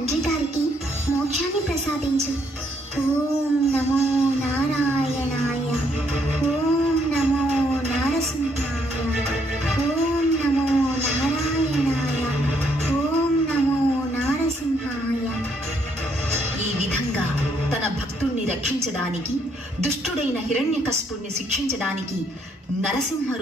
తండ్రి గారికి మోక్షాన్ని ప్రసాదించు. ఓం నమో నారాయణాయ. ఓం నమో నారసింహాయ. ఓం నమో నారాయణాయ. ఓం నమో నారసింహాయ. ఈ విధంగా తన భక్తుణ్ణి రక్షించడానికి, దుష్టుడైన హిరణ్యకశిపుణ్ణి శిక్షించడానికి నరసింహ